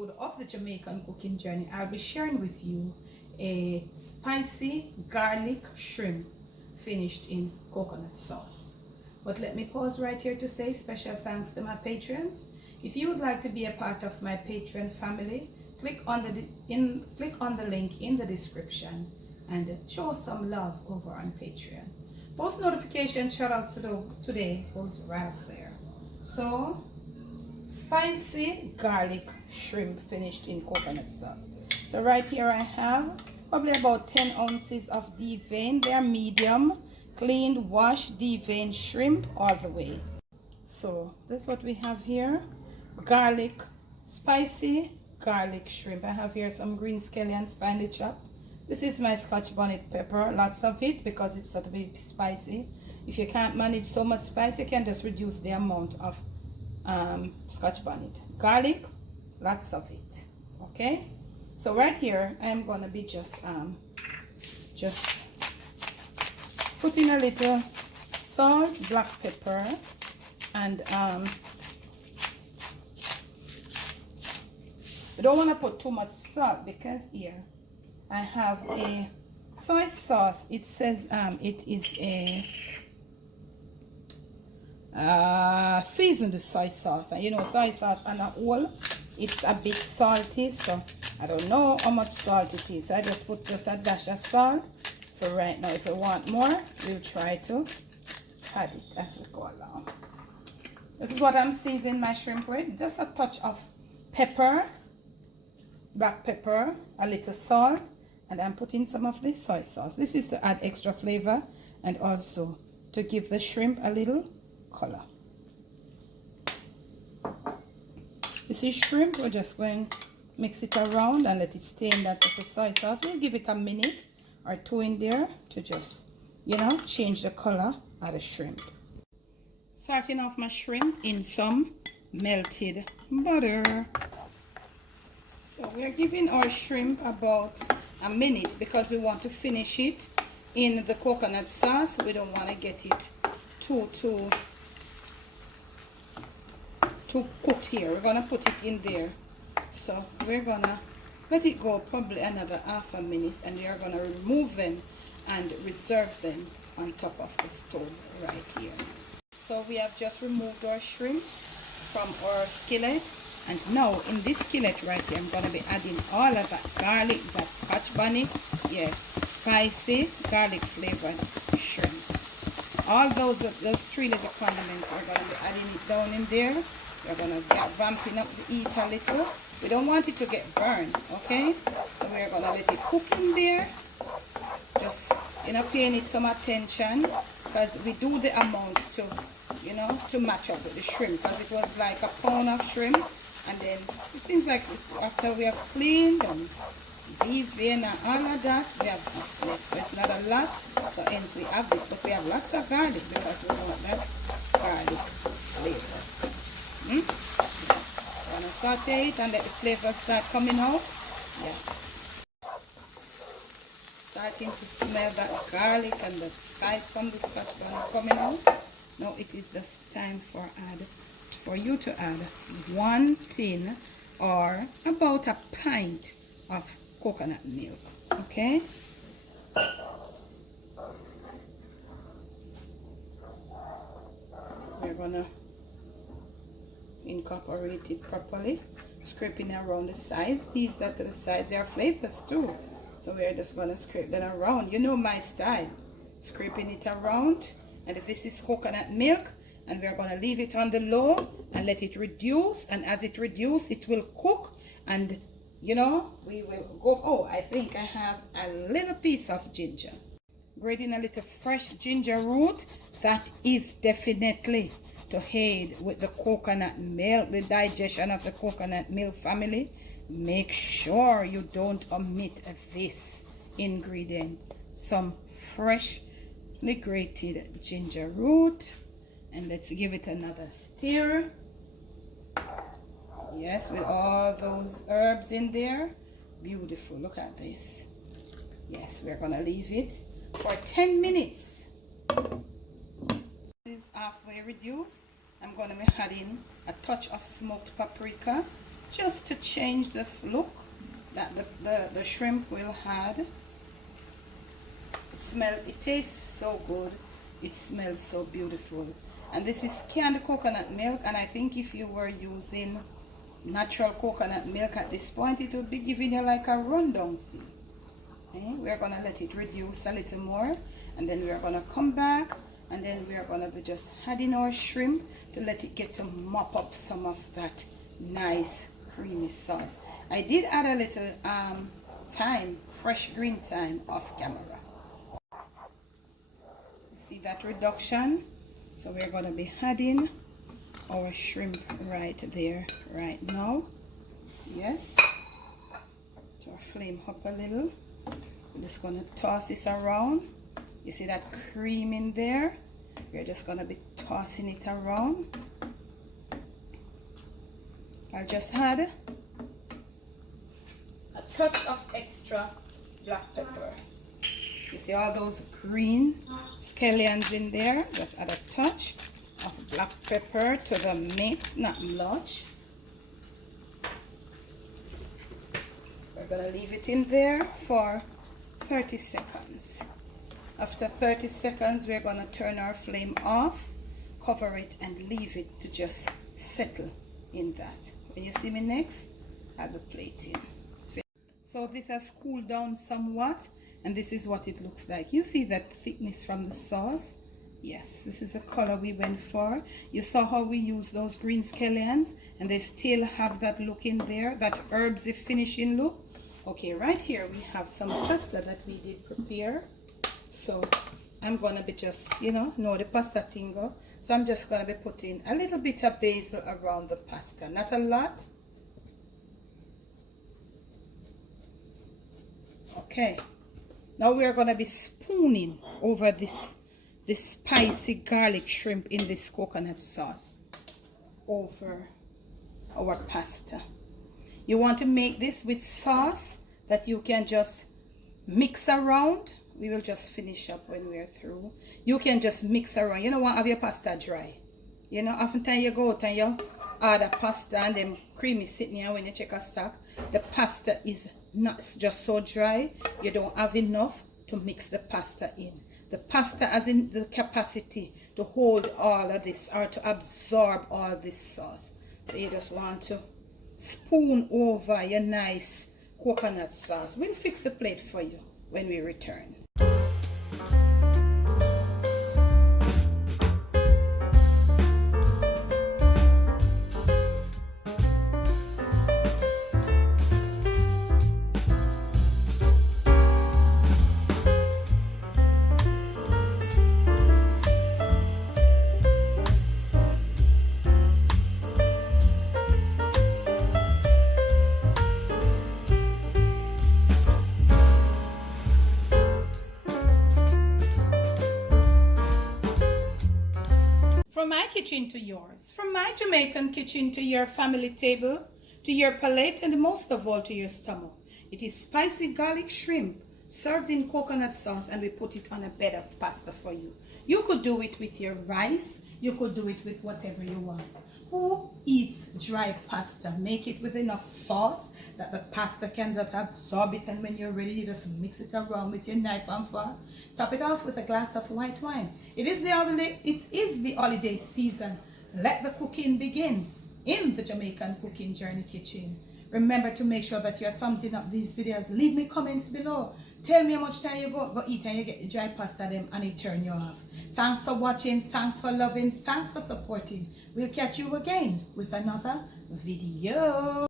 episode of the Jamaican cooking journey, I'll be sharing with you a spicy garlic shrimp finished in coconut sauce. But let me pause right here to say special thanks to my patrons. If you would like to be a part of my Patreon family, click on the link in the description and show some love over on Patreon. Post notification shoutouts today goes right up there. So, spicy garlic shrimp finished in coconut sauce. So right here I have probably about 10 ounces of deveined. They are medium, cleaned, washed, deveined shrimp all the way. So that's what we have here. Spicy garlic shrimp. I have here some green scallion finely chopped. This is my Scotch bonnet pepper, lots of it because it's sort of a spicy. If you can't manage so much spice, you can just reduce the amount of Scotch bonnet. Garlic, lots of it. Okay, so right here I'm gonna be just putting a little salt, black pepper, and you don't want to put too much salt because here I have a soy sauce. It says it is a seasoned soy sauce, and you know soy sauce on a whole it's a bit salty, so I don't know how much salt it is. So I just put just a dash of salt for right now. If you want more, we'll try to add it as we go along. This is what I'm seasoning my shrimp with. Just a touch of pepper, black pepper, a little salt, and I'm putting some of this soy sauce. This is to add extra flavor and also to give the shrimp a little color. This is shrimp. We're just going to mix it around and let it stay in that little soy sauce. We'll give it a minute or two in there to just, you know, change the color of the shrimp. Starting off my shrimp in some melted butter. So we're giving our shrimp about a minute because we want to finish it in the coconut sauce. We don't want to get it too cooked here. We're gonna put it in there. So we're gonna let it go probably another half a minute, and we are gonna remove them and reserve them on top of the stove right here. So we have just removed our shrimp from our skillet. And now in this skillet right here, I'm going to be adding all of that garlic, that Scotch bonnet, yeah, spicy garlic flavored shrimp. All those three little condiments, we're going to be adding it down in there. We're going to get vamping up the heat a little. We don't want it to get burned, okay? So we're going to let it cook in there. Just, you know, paying it some attention because we do the amount to, you know, to match up with the shrimp, because it was like a pound of shrimp. And then it seems like after we have cleaned and deveined and all of that, we have this left. So it's not a lot, so hence we have this, but we have lots of garlic because we want that garlic flavor. We're gonna saute it and let the flavor start coming out. Yeah. Starting to smell that garlic and that spice from the Scotch bonnet coming out. Now it is just time for you to add 1 tin or about a pint of coconut milk. Okay, we're gonna incorporate it properly, scraping around the sides. These that to the sides are flavors too, so we're just gonna scrape them around. You know my style, scraping it around. And this is coconut milk, and we're going to leave it on the low and let it reduce, and as it reduces it will cook, and you know we will go. Oh, I think I have a little piece of ginger, grating a little fresh ginger root. That is definitely to aid with the coconut milk, the digestion of the coconut milk family. Make sure you don't omit this ingredient, some fresh grated ginger root. And let's give it another stir. Yes, with all those herbs in there. Beautiful. Look at this. Yes, we're gonna leave it for 10 minutes. This is halfway reduced. I'm gonna be adding a touch of smoked paprika just to change the look that the shrimp will have. It tastes so good, it smells so beautiful. And this is canned coconut milk, and I think if you were using natural coconut milk at this point, it would be giving you like a rundown fee. Okay? We're gonna let it reduce a little more, and then we're gonna come back, and then we're gonna be just adding our shrimp to let it get to mop up some of that nice creamy sauce. I did add a little thyme, fresh green thyme, off camera. See that reduction? So we're going to be adding our shrimp right there, right now. Yes. To our flame up a little. We're just going to toss this around. You see that cream in there? We're just going to be tossing it around. I just had a touch of extra black pepper. You see all those green scallions in there? Just add a touch of black pepper to the mix, not much. We're going to leave it in there for 30 seconds. After 30 seconds, we're going to turn our flame off, cover it, and leave it to just settle in that. When you see me next, add the plate in. So this has cooled down somewhat, and this is what it looks like. You see that thickness from the sauce? Yes, this is the color we went for. You saw how we used those green scallions, and they still have that look in there, that herbsy finishing look. Okay, right here we have some pasta that we did prepare. So I'm gonna be just, know the pasta tingle. So I'm just gonna be putting a little bit of basil around the pasta, not a lot. Okay, now we are going to be spooning over this spicy garlic shrimp in this coconut sauce over our pasta. You want to make this with sauce that you can just mix around. We will just finish up when we are through. You can just mix around. You don't want to have your pasta dry. Oftentimes you go out and you order pasta and then creamy sitting here when you check a stock. The pasta is not just so dry, you don't have enough to mix the pasta in. The pasta has in the capacity to hold all of this or to absorb all this sauce. So you just want to spoon over your nice coconut sauce. We'll fix the plate for you when we return. From my kitchen to yours, from my Jamaican kitchen to your family table, to your palate, and most of all to your stomach. It is spicy garlic shrimp served in coconut sauce, and we put it on a bed of pasta for you. You could do it with your rice, you could do it with whatever you want. Who eats dry pasta? Make it with enough sauce that the pasta can just absorb it, and when you're ready, you just mix it around with your knife and fork. Top it off with a glass of white wine. It is the holiday season. Let the cooking begins in the Jamaican Cooking Journey Kitchen. Remember to make sure that you're thumbsing up these videos. Leave me comments below. Tell me how much time you go eat and you get the dry pasta them and it turn you off. Thanks for watching. Thanks for loving. Thanks for supporting. We'll catch you again with another video.